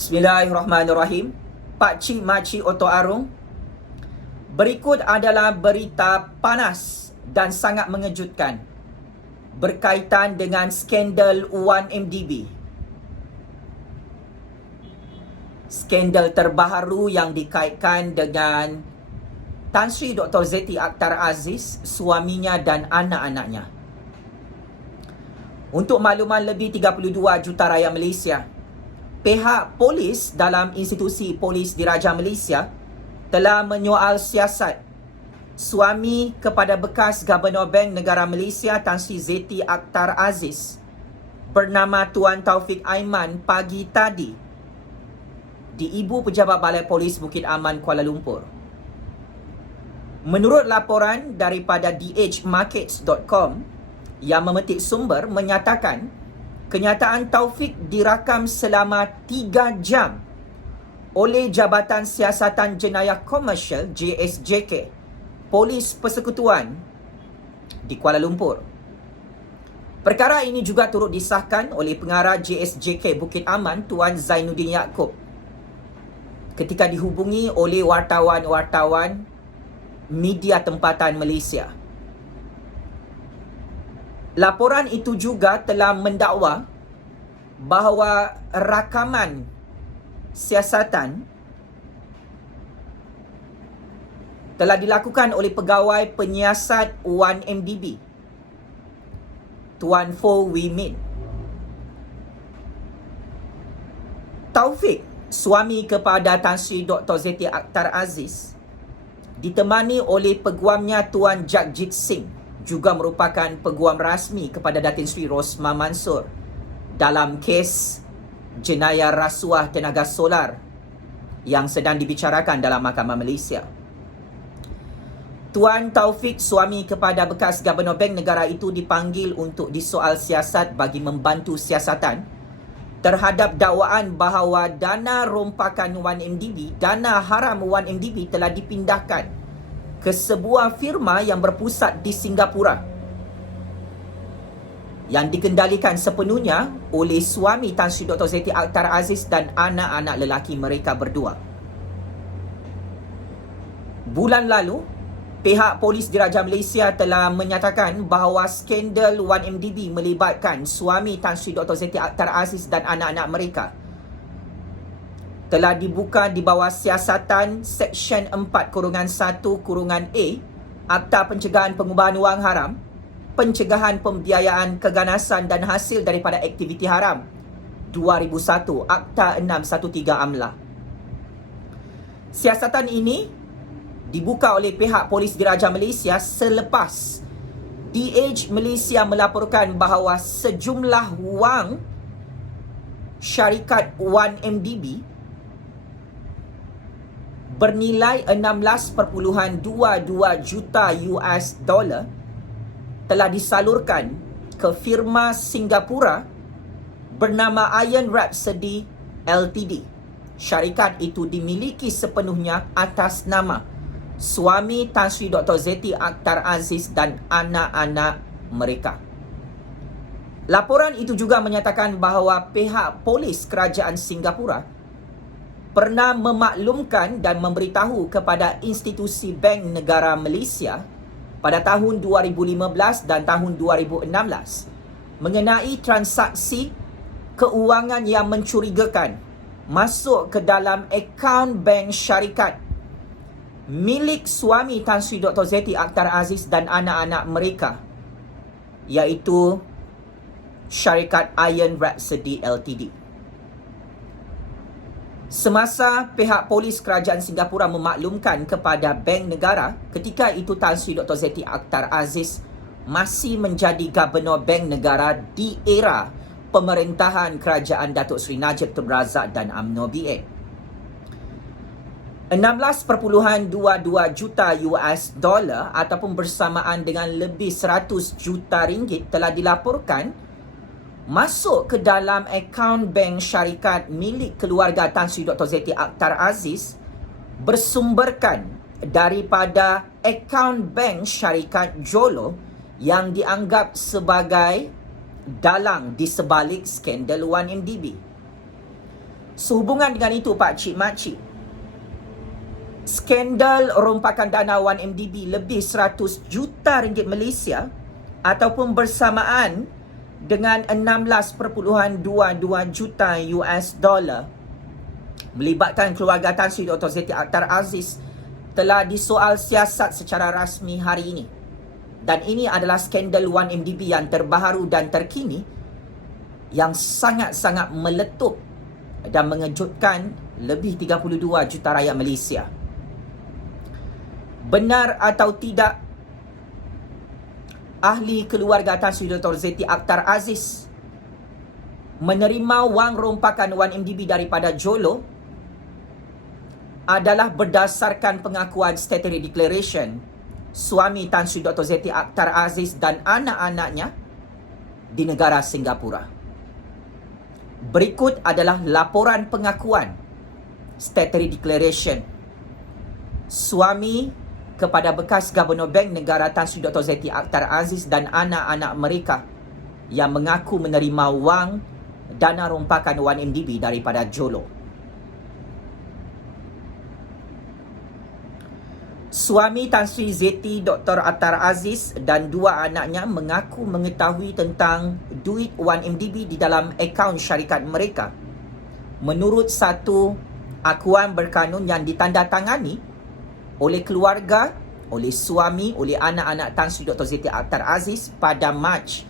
Bismillahirrahmanirrahim. Pakcik Makcik Oto Arung. Berikut adalah berita panas dan sangat mengejutkan berkaitan dengan skandal 1MDB. Skandal terbaru yang dikaitkan dengan Tan Sri Dr. Zeti Akhtar Aziz, suaminya dan anak-anaknya. Untuk makluman lebih 32 juta rakyat Malaysia, pihak polis dalam institusi polis diraja Malaysia telah menyoal siasat suami kepada bekas Gubernur Bank Negara Malaysia Tan Sri Zeti Akhtar Aziz bernama Tuan Taufik Aiman pagi tadi di Ibu Pejabat Balai Polis Bukit Aman, Kuala Lumpur. Menurut laporan daripada dhmarkets.com yang memetik sumber menyatakan kenyataan Taufik dirakam selama 3 jam oleh Jabatan Siasatan Jenayah Komersial JSJK, Polis Persekutuan di Kuala Lumpur. Perkara ini juga turut disahkan oleh pengarah JSJK Bukit Aman Tuan Zainuddin Yaakob ketika dihubungi oleh wartawan-wartawan media tempatan Malaysia. Laporan itu juga telah mendakwa bahawa rakaman siasatan telah dilakukan oleh pegawai penyiasat 1MDB, Tuan Fo Wee Min. Taufik, suami kepada Tan Sri Dr. Zeti Akhtar Aziz, ditemani oleh peguamnya Tuan Jagjit Singh, juga merupakan peguam rasmi kepada Datin Sri Rosmah Mansor dalam kes jenayah rasuah tenaga solar yang sedang dibicarakan dalam Mahkamah Malaysia. Tuan Taufik, suami kepada bekas Gubernur Bank Negara itu, dipanggil untuk disoal siasat bagi membantu siasatan terhadap dakwaan bahawa dana rompakan 1MDB, dana haram 1MDB telah dipindahkan ke sebuah firma yang berpusat di Singapura yang dikendalikan sepenuhnya oleh suami Tan Sri Dr. Zeti Akhtar Aziz dan anak-anak lelaki mereka berdua. Bulan lalu, pihak polis diraja Malaysia telah menyatakan bahawa skandal 1MDB melibatkan suami Tan Sri Dr. Zeti Akhtar Aziz dan anak-anak mereka telah dibuka di bawah siasatan Seksyen 4-1-A Akta Pencegahan Pengubahan Wang Haram, Pencegahan Pembiayaan Keganasan dan Hasil daripada Aktiviti Haram 2001, Akta 613 AMLA. Siasatan ini dibuka oleh pihak polis diraja Malaysia selepas DH Malaysia melaporkan bahawa sejumlah wang syarikat 1MDB bernilai 16.22 juta US dollar telah disalurkan ke firma Singapura bernama Iron Rhapsody Ltd. Syarikat itu dimiliki sepenuhnya atas nama suami Tan Sri Dr. Zeti Akhtar Aziz dan anak-anak mereka. Laporan itu juga menyatakan bahawa pihak polis kerajaan Singapura pernah memaklumkan dan memberitahu kepada institusi Bank Negara Malaysia pada tahun 2015 dan tahun 2016 mengenai transaksi keuangan yang mencurigakan masuk ke dalam akaun bank syarikat milik suami Tan Sri Dr. Zeti Akhtar Aziz dan anak-anak mereka, iaitu syarikat Iron Rhapsody Ltd. Semasa pihak polis kerajaan Singapura memaklumkan kepada Bank Negara, ketika itu Tan Sri Dr. Zeti Akhtar Aziz masih menjadi Gubernur Bank Negara di era pemerintahan kerajaan Datuk Seri Najib Tun Razak dan UMNO BN. 16.22 juta US dollar ataupun bersamaan dengan lebih 100 juta ringgit telah dilaporkan masuk ke dalam akaun bank syarikat milik keluarga Tan Sri Dr. Zeti Akhtar Aziz bersumberkan daripada akaun bank syarikat Jolo yang dianggap sebagai dalang di sebalik skandal 1MDB. Sehubungan dengan itu Pak Cik Makcik, skandal rompakan dana 1MDB lebih 100 juta ringgit Malaysia ataupun bersamaan dengan 16.22 juta US dollar melibatkan keluarga Tan Sri Dr. Zeti Akhtar Aziz telah disoal siasat secara rasmi hari ini. Dan ini adalah skandal 1MDB yang terbaharu dan terkini yang sangat-sangat meletup dan mengejutkan lebih 32 juta rakyat Malaysia. Benar atau tidak, ahli keluarga Tan Sri Dr. Zeti Akhtar Aziz menerima wang rompakan 1MDB daripada Jolo adalah berdasarkan pengakuan statutory declaration suami Tan Sri Dr. Zeti Akhtar Aziz dan anak-anaknya di negara Singapura. Berikut adalah laporan pengakuan statutory declaration suami kepada bekas Gubernur Bank Negara Tan Sri Dr. Zeti Akhtar Aziz dan anak-anak mereka yang mengaku menerima wang dana rompakan 1MDB daripada Jolo. Suami Tan Sri Zeti Dr. Akhtar Aziz dan dua anaknya mengaku mengetahui tentang duit 1MDB di dalam akaun syarikat mereka menurut satu akuan berkanun yang ditandatangani oleh keluarga, oleh suami, oleh anak-anak Tan Sri Dr. Zeti Akhtar Aziz pada Mac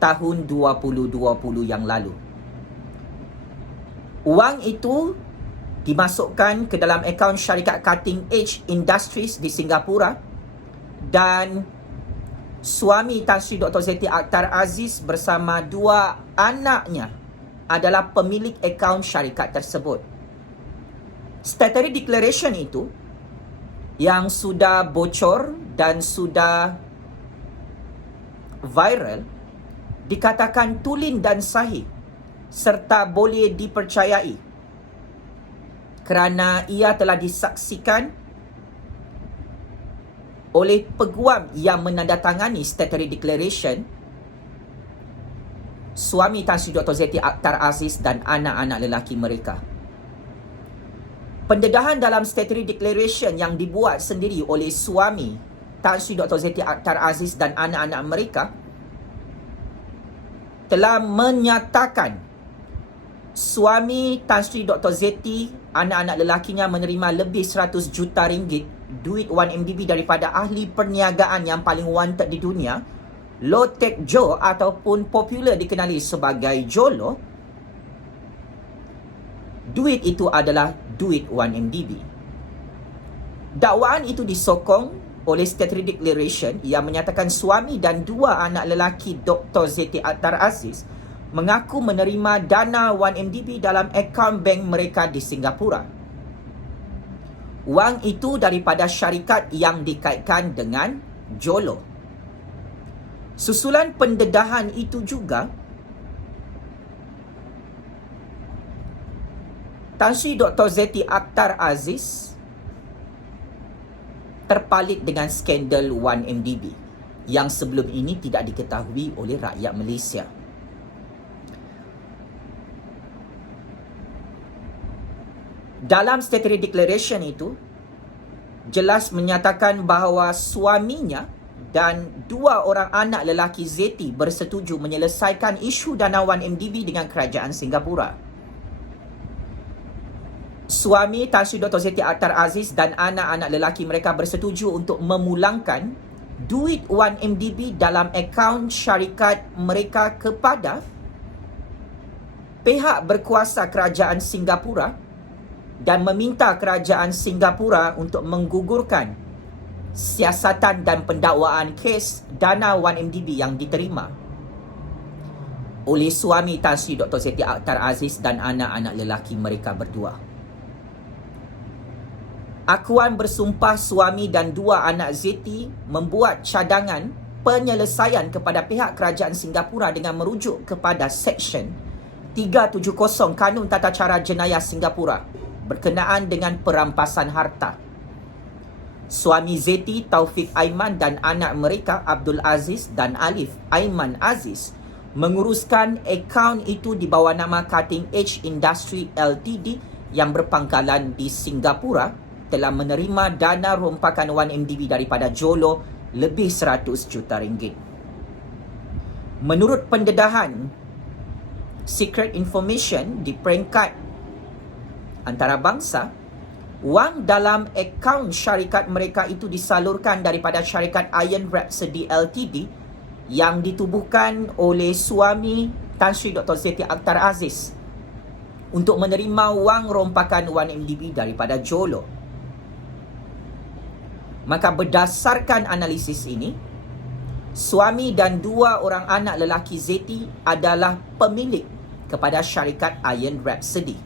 tahun 2020 yang lalu. Wang itu dimasukkan ke dalam akaun syarikat Cutting Edge Industries di Singapura dan suami Tan Sri Dr. Zeti Akhtar Aziz bersama dua anaknya adalah pemilik akaun syarikat tersebut. Statutory declaration itu yang sudah bocor dan sudah viral dikatakan tulen dan sahih serta boleh dipercayai kerana ia telah disaksikan oleh peguam yang menandatangani statutory declaration suami Tan Sri Dr. Zeti Akhtar Aziz dan anak-anak lelaki mereka. Pendedahan dalam statutory declaration yang dibuat sendiri oleh suami Tan Sri Dr. Zeti Akhtar Aziz dan anak-anak mereka telah menyatakan suami Tan Sri Dr. Zeti, anak-anak lelakinya menerima lebih 100 juta ringgit duit 1MDB daripada ahli perniagaan yang paling wanted di dunia, Low Tech Joe ataupun popular dikenali sebagai Jolo. Duit itu adalah duit 1MDB. Dakwaan itu disokong oleh statutory declaration yang menyatakan suami dan dua anak lelaki Dr. Zeti Akhtar Aziz mengaku menerima dana 1MDB dalam akaun bank mereka di Singapura. Wang itu daripada syarikat yang dikaitkan dengan Jolo. Susulan pendedahan itu juga, Tan Sri Dr. Zeti Akhtar Aziz terpalit dengan skandal 1MDB yang sebelum ini tidak diketahui oleh rakyat Malaysia. Dalam statutory declaration itu jelas menyatakan bahawa suaminya dan dua orang anak lelaki Zeti bersetuju menyelesaikan isu dana 1MDB dengan kerajaan Singapura. Suami Tan Sri Dr. Zeti Akhtar Aziz dan anak-anak lelaki mereka bersetuju untuk memulangkan duit 1MDB dalam akaun syarikat mereka kepada pihak berkuasa kerajaan Singapura dan meminta kerajaan Singapura untuk menggugurkan siasatan dan pendakwaan kes dana 1MDB yang diterima oleh suami Tan Sri Dr. Zeti Akhtar Aziz dan anak-anak lelaki mereka berdua. Akuan bersumpah suami dan dua anak Zeti membuat cadangan penyelesaian kepada pihak kerajaan Singapura dengan merujuk kepada Seksyen 370 Kanun Tata Cara Jenayah Singapura berkenaan dengan perampasan harta. Suami Zeti, Taufik Aiman dan anak mereka Abdul Aziz dan Alif Aiman Aziz menguruskan akaun itu di bawah nama Cutting Edge Industry Ltd yang berpangkalan di Singapura telah menerima dana rompakan 1MDB daripada Jolo lebih 100 juta ringgit. Menurut pendedahan Secret Information di peringkat antarabangsa, wang dalam akaun syarikat mereka itu disalurkan daripada syarikat Iron Rhapsody Ltd yang ditubuhkan oleh suami Tan Sri Dr. Zeti Akhtar Aziz untuk menerima wang rompakan 1MDB daripada Jolo. Maka berdasarkan analisis ini, suami dan 2 orang anak lelaki Zeti adalah pemilik kepada syarikat Iron Rhapsody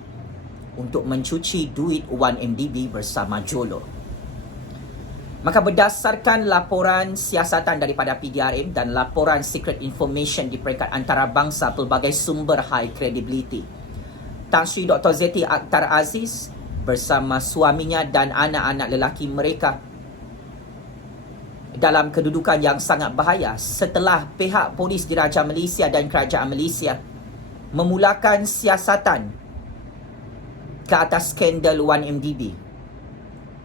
untuk mencuci duit 1MDB bersama Jolo. Maka berdasarkan laporan siasatan daripada PDRM dan laporan Secret Information di peringkat antarabangsa pelbagai sumber high credibility, Tan Sri Dr. Zeti Akhtar Aziz bersama suaminya dan anak-anak lelaki mereka dalam kedudukan yang sangat bahaya setelah pihak polis Diraja Malaysia dan Kerajaan Malaysia memulakan siasatan ke atas skandal 1MDB.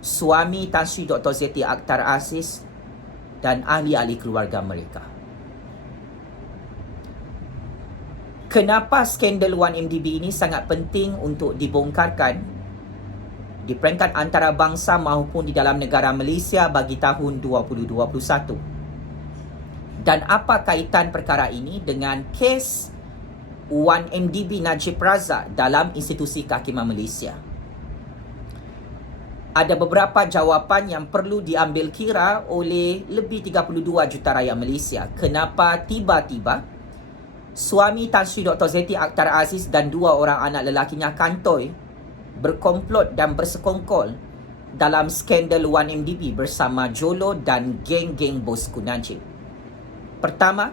Suami Tan Sri Dr. Zeti Akhtar Aziz dan ahli-ahli keluarga mereka. Kenapa skandal 1MDB ini sangat penting untuk dibongkarkan di peringkat antarabangsa maupun di dalam negara Malaysia bagi tahun 2021? Dan apa kaitan perkara ini dengan kes 1MDB Najib Razak dalam institusi kehakiman Malaysia? Ada beberapa jawapan yang perlu diambil kira oleh lebih 32 juta rakyat Malaysia. Kenapa tiba-tiba suami Tan Sri Dr. Zeti Akhtar Aziz dan 2 orang anak lelakinya kantoi berkomplot dan bersekongkol dalam skandal 1MDB bersama Jolo dan geng-geng bosku Najib? Pertama,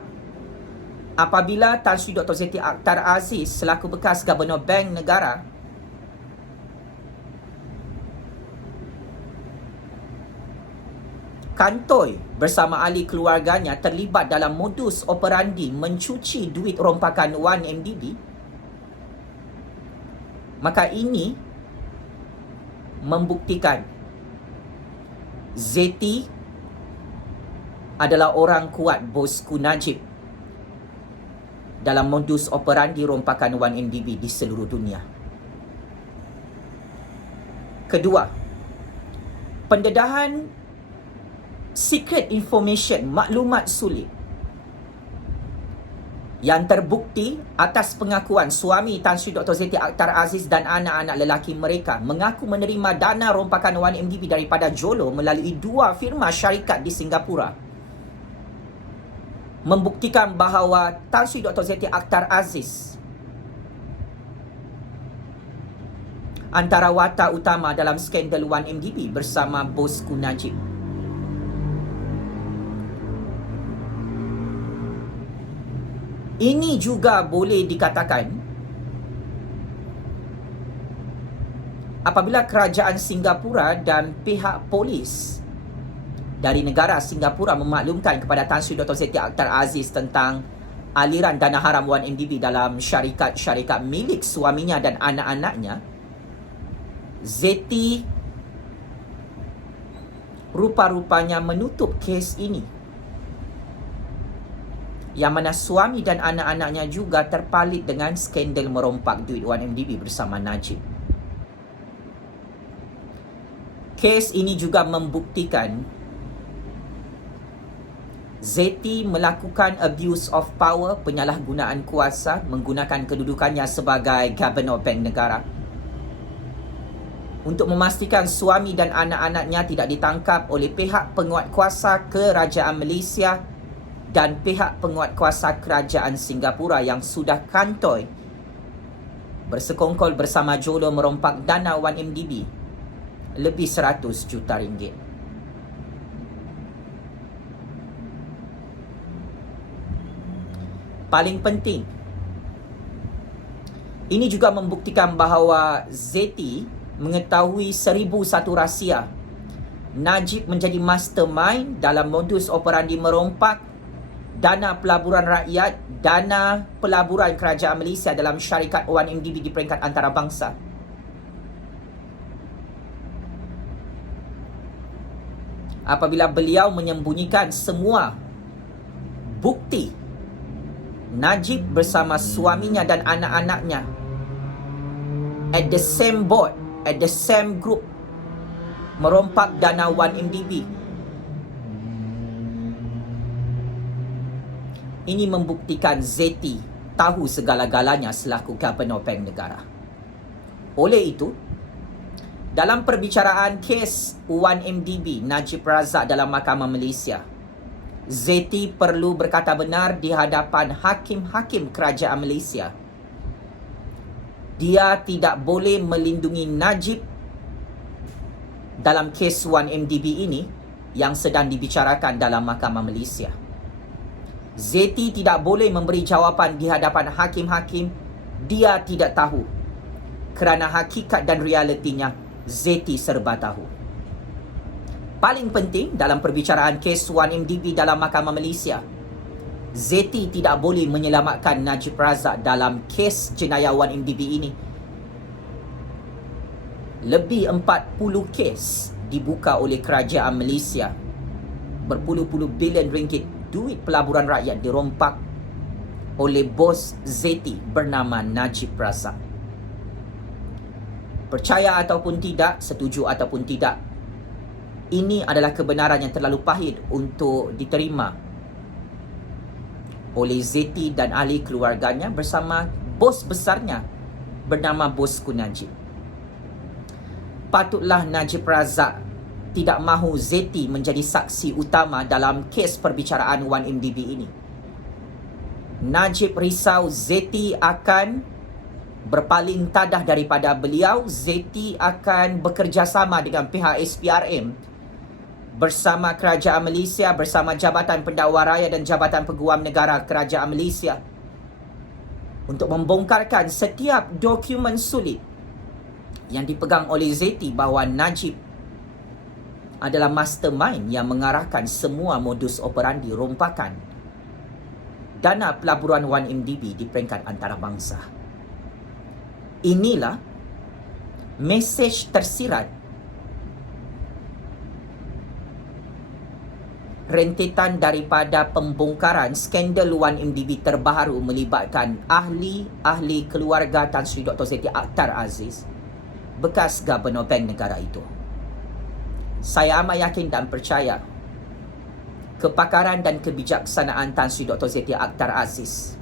apabila Tan Sri Dr. Zeti Akhtar Aziz selaku bekas Gubernur Bank Negara kantoi bersama ahli keluarganya terlibat dalam modus operandi mencuci duit rompakan 1MDB, maka ini membuktikan Zeti adalah orang kuat bosku Najib dalam modus operandi rompakan 1MDB di seluruh dunia. Kedua, pendedahan Secret Information, maklumat sulit yang terbukti atas pengakuan suami Tan Sri Dr. Zeti Akhtar Aziz dan anak-anak lelaki mereka mengaku menerima dana rompakan 1MDB daripada Jolo melalui 2 firma syarikat di Singapura, membuktikan bahawa Tan Sri Dr. Zeti Akhtar Aziz antara watak utama dalam skandal 1MDB bersama bosku Najib. Ini juga boleh dikatakan apabila kerajaan Singapura dan pihak polis dari negara Singapura memaklumkan kepada Tan Sri Dr. Zeti Akhtar Aziz tentang aliran dana haram 1MDB dalam syarikat-syarikat milik suaminya dan anak-anaknya, Zeti rupa-rupanya menutup kes ini, yang mana suami dan anak-anaknya juga terpalit dengan skandal merompak duit 1MDB bersama Najib. Kes ini juga membuktikan Zeti melakukan abuse of power, penyalahgunaan kuasa menggunakan kedudukannya sebagai Gubernur Bank Negara untuk memastikan suami dan anak-anaknya tidak ditangkap oleh pihak penguatkuasa Kerajaan Malaysia dan pihak penguatkuasa Kerajaan Singapura yang sudah kantoi bersekongkol bersama Jolo merompak dana 1MDB lebih 100 juta ringgit. Paling penting, ini juga membuktikan bahawa Zeti mengetahui 1001 rahsia Najib menjadi mastermind dalam modus operandi merompak dana pelaburan rakyat, dana pelaburan kerajaan Malaysia dalam syarikat 1MDB di peringkat antarabangsa. Apabila beliau menyembunyikan semua bukti Najib bersama suaminya dan anak-anaknya at the same board, at the same group, merompak dana 1MDB. Ini membuktikan Zeti tahu segala-galanya selaku Gubernur Bank Negara. Oleh itu, dalam perbicaraan kes 1MDB Najib Razak dalam Mahkamah Malaysia, Zeti perlu berkata benar di hadapan hakim-hakim kerajaan Malaysia. Dia tidak boleh melindungi Najib dalam kes 1MDB ini yang sedang dibicarakan dalam Mahkamah Malaysia. Zeti tidak boleh memberi jawapan di hadapan hakim-hakim. Dia tidak tahu. Kerana hakikat dan realitinya, Zeti serba tahu. Paling penting dalam perbicaraan kes 1MDB dalam Mahkamah Malaysia, Zeti tidak boleh menyelamatkan Najib Razak dalam kes jenayah 1MDB ini. Lebih 40 kes dibuka oleh kerajaan Malaysia. Berpuluh-puluh bilion ringgit duit pelaburan rakyat dirompak oleh bos Zeti bernama Najib Razak. Percaya ataupun tidak, setuju ataupun tidak, ini adalah kebenaran yang terlalu pahit untuk diterima oleh Zeti dan ahli keluarganya bersama bos besarnya bernama Bosku Najib. Patutlah Najib Razak tidak mahu Zeti menjadi saksi utama dalam kes perbicaraan 1MDB ini. Najib risau Zeti akan berpaling tadah daripada beliau. Zeti akan bekerjasama dengan pihak SPRM bersama kerajaan Malaysia, bersama Jabatan Pendakwa Raya dan Jabatan Peguam Negara Kerajaan Malaysia untuk membongkarkan setiap dokumen sulit yang dipegang oleh Zeti bahawa Najib adalah mastermind yang mengarahkan semua modus operandi rompakan dana pelaburan 1MDB di peringkat antarabangsa. Inilah mesej tersirat rentetan daripada pembongkaran skandal 1MDB terbaru melibatkan ahli keluarga Tan Sri Dr. Zeti Akhtar Aziz, bekas Gubernur Bank Negara itu. Saya amat yakin dan percaya kepakaran dan kebijaksanaan Tan Sri Dr. Zeti Akhtar Aziz,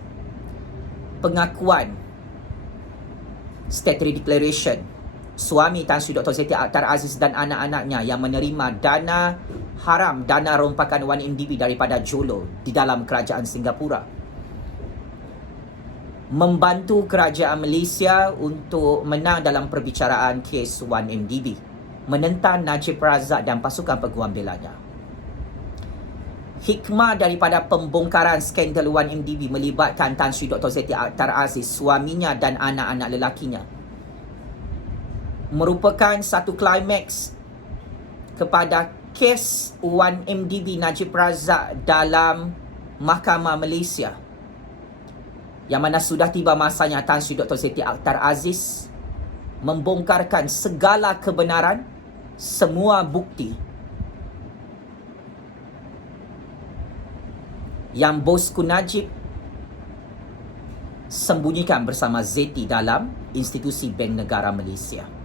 pengakuan statutory declaration suami Tan Sri Dr. Zeti Akhtar Aziz dan anak-anaknya yang menerima dana haram, dana rompakan 1MDB daripada Jolo di dalam kerajaan Singapura, membantu kerajaan Malaysia untuk menang dalam perbicaraan kes 1MDB, menentang Najib Razak dan pasukan peguam belanya. Hikmah daripada pembongkaran skandal 1MDB melibatkan Tan Sri Dr. Zeti Akhtar Aziz, suaminya dan anak-anak lelakinya, merupakan satu klimaks kepada kes 1MDB Najib Razak dalam Mahkamah Malaysia, yang mana sudah tiba masanya Tan Sri Dr. Zeti Akhtar Aziz membongkarkan segala kebenaran, semua bukti yang Bosku Najib sembunyikan bersama Zeti dalam institusi Bank Negara Malaysia.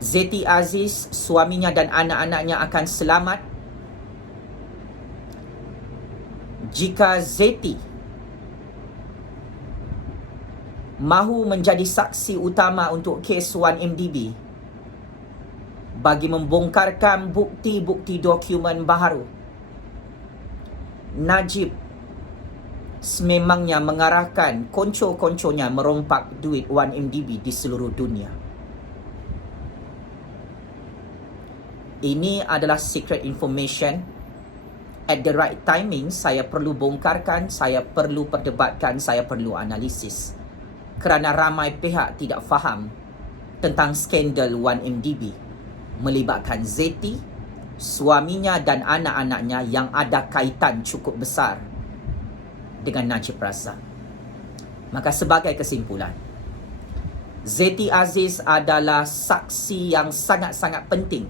Zeti Aziz, suaminya dan anak-anaknya akan selamat jika Zeti mahu menjadi saksi utama untuk kes 1MDB bagi membongkarkan bukti-bukti dokumen baharu. Najib sememangnya mengarahkan konco-konconya merompak duit 1MDB di seluruh dunia. Ini adalah secret information. At the right timing, saya perlu bongkarkan, saya perlu perdebatkan, saya perlu analisis. Kerana ramai pihak tidak faham tentang skandal 1MDB melibatkan Zeti, suaminya dan anak-anaknya yang ada kaitan cukup besar dengan Najib Razak. Maka sebagai kesimpulan, Zeti Aziz adalah saksi yang sangat-sangat penting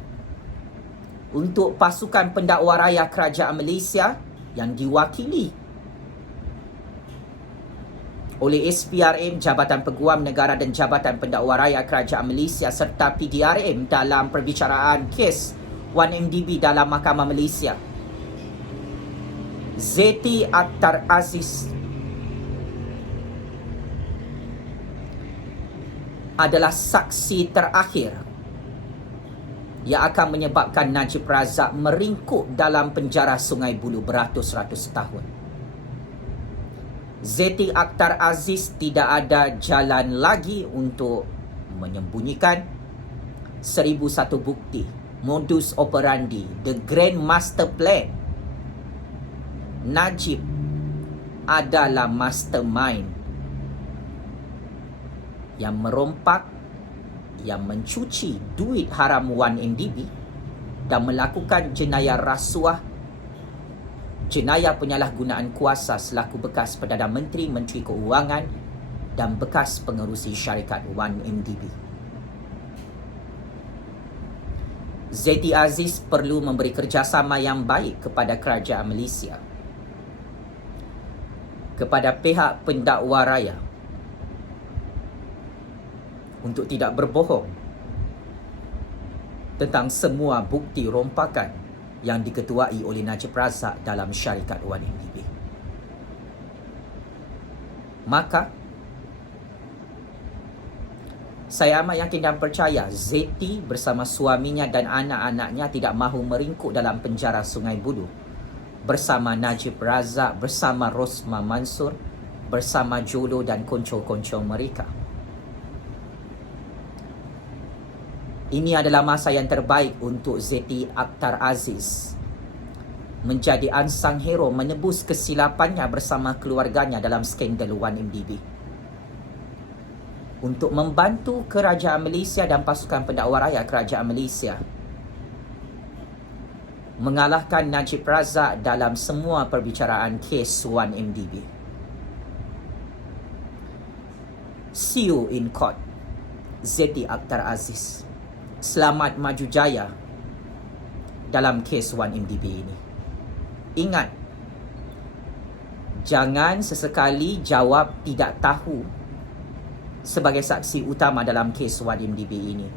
untuk pasukan pendakwa raya Kerajaan Malaysia yang diwakili oleh SPRM, Jabatan Peguam Negara dan Jabatan Pendakwa Raya Kerajaan Malaysia serta PDRM dalam perbicaraan kes 1MDB dalam Mahkamah Malaysia. Zeti Akhtar Aziz adalah saksi terakhir yang akan menyebabkan Najib Razak meringkuk dalam penjara Sungai Buloh beratus-ratus tahun. Zeti Akhtar Aziz tidak ada jalan lagi untuk menyembunyikan 1001 bukti, modus operandi, the grand master plan. Najib adalah mastermind yang merompak, yang mencuci duit haram 1MDB dan melakukan jenayah rasuah, jenayah penyalahgunaan kuasa selaku bekas Perdana Menteri, Menteri Keuangan dan bekas pengerusi syarikat 1MDB. Zeti Aziz perlu memberi kerjasama yang baik kepada Kerajaan Malaysia, kepada pihak pendakwa raya, untuk tidak berbohong tentang semua bukti rompakan yang diketuai oleh Najib Razak dalam syarikat 1MDB. Maka saya amat yakin dan percaya Zeti bersama suaminya dan anak-anaknya tidak mahu meringkuk dalam penjara Sungai Buloh bersama Najib Razak, bersama Rosmah Mansor, bersama Jolo dan konco-konco mereka. Ini adalah masa yang terbaik untuk Zeti Akhtar Aziz menjadi unsung hero, menebus kesilapannya bersama keluarganya dalam skandal 1MDB, untuk membantu Kerajaan Malaysia dan pasukan pendakwa raya Kerajaan Malaysia mengalahkan Najib Razak dalam semua perbicaraan kes 1MDB. See you in court, Zeti Akhtar Aziz. Selamat maju jaya dalam kes 1MDB ini. Ingat, jangan sesekali jawab tidak tahu sebagai saksi utama dalam kes 1MDB ini.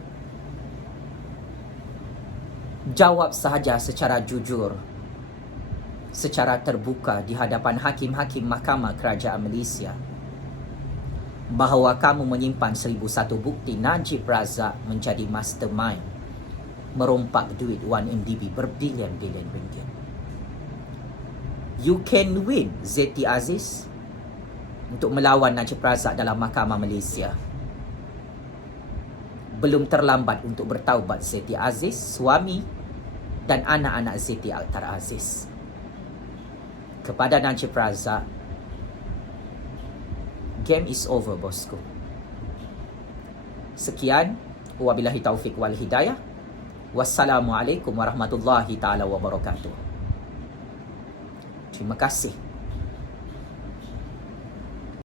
Jawab sahaja secara jujur, secara terbuka di hadapan hakim-hakim Mahkamah Kerajaan Malaysia bahawa kamu menyimpan 1001 bukti Najib Razak menjadi mastermind merompak duit 1MDB berbilion-bilion ringgit. You can win, Zeti Aziz, untuk melawan Najib Razak dalam Mahkamah Malaysia. Belum terlambat untuk bertaubat, Zeti Aziz, suami dan anak-anak Zeti Akhtar Aziz. Kepada Najib Razak, game is over, bosku. Sekian, wabillahi taufik wal hidayah. Wassalamualaikum warahmatullahi taala wabarakatuh. Terima kasih.